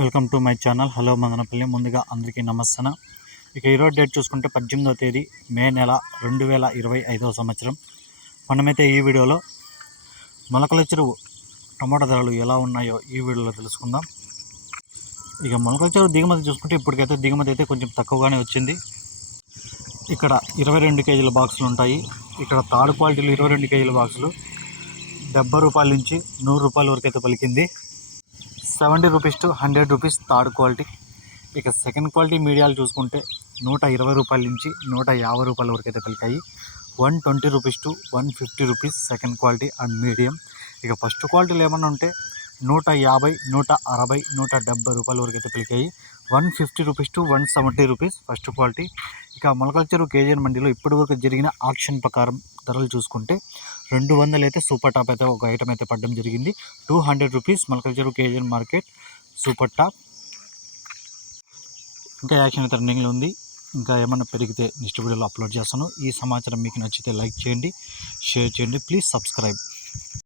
Welcome to my channel. Hello Madanapalle. ముందుగా అందరికీ నమస్తన. ఇక ఈరోజు డేట్ చూసుకుంటే పద్దెనిమిదవ తేదీ మే నెల రెండు వేల ఇరవై ఐదవ సంవత్సరం. మనమైతే ఈ వీడియోలో మొలకల చెరువు టమాటా ధరలు ఎలా ఉన్నాయో ఈ వీడియోలో తెలుసుకుందాం. ఇక మొలకల చెరువు దిగుమతి చూసుకుంటే ఇప్పటికైతే దిగుమతి అయితే కొంచెం తక్కువగానే వచ్చింది. ఇక్కడ ఇరవై రెండు కేజీల బాక్సులు ఉంటాయి. ఇక్కడ తాడు క్వాలిటీలు ఇరవై రెండు కేజీల బాక్సులు. డెబ్బై రూపాయల నుంచి నూరు రూపాయల వరకు అయితే పలికింది. Seventy rupees to hundred rupees third quality ఇక సెకండ్ క్వాలిటీ మీడియాలు చూసుకుంటే నూట ఇరవై రూపాయల నుంచి నూట యాభై రూపాయల వరకు అయితే పలికాయి. One twenty rupees to one fifty rupees second quality and medium ఇక ఫస్ట్ క్వాలిటీలు ఏమన్నా ఉంటే నూట యాభై నూట అరవై నూట డెబ్బై రూపాయల వరకు అయితే పలికాయి. One fifty rupees to one seventy rupees first quality ఇక మొలకల చెరువు కేజీఎన్ మండీలో ఇప్పటివరకు జరిగిన ఆక్షన్ ప్రకారం ధరలు చూసుకుంటే రెండు వందలు అయితే సూపర్ టాప్ అయితే ఒక ఐటమ్ అయితే పడడం జరిగింది. Two hundred rupees Molakalacheruvu KGN market super top. ఇంకా యాక్షన్ అయితే రన్నింగ్లో ఉంది. ఇంకా ఏమన్నా పెరిగితే నెక్స్ట్ వీడియోలో అప్లోడ్ చేస్తాను. ఈ సమాచారం మీకు నచ్చితే లైక్ చేయండి షేర్ చేయండి. Please subscribe.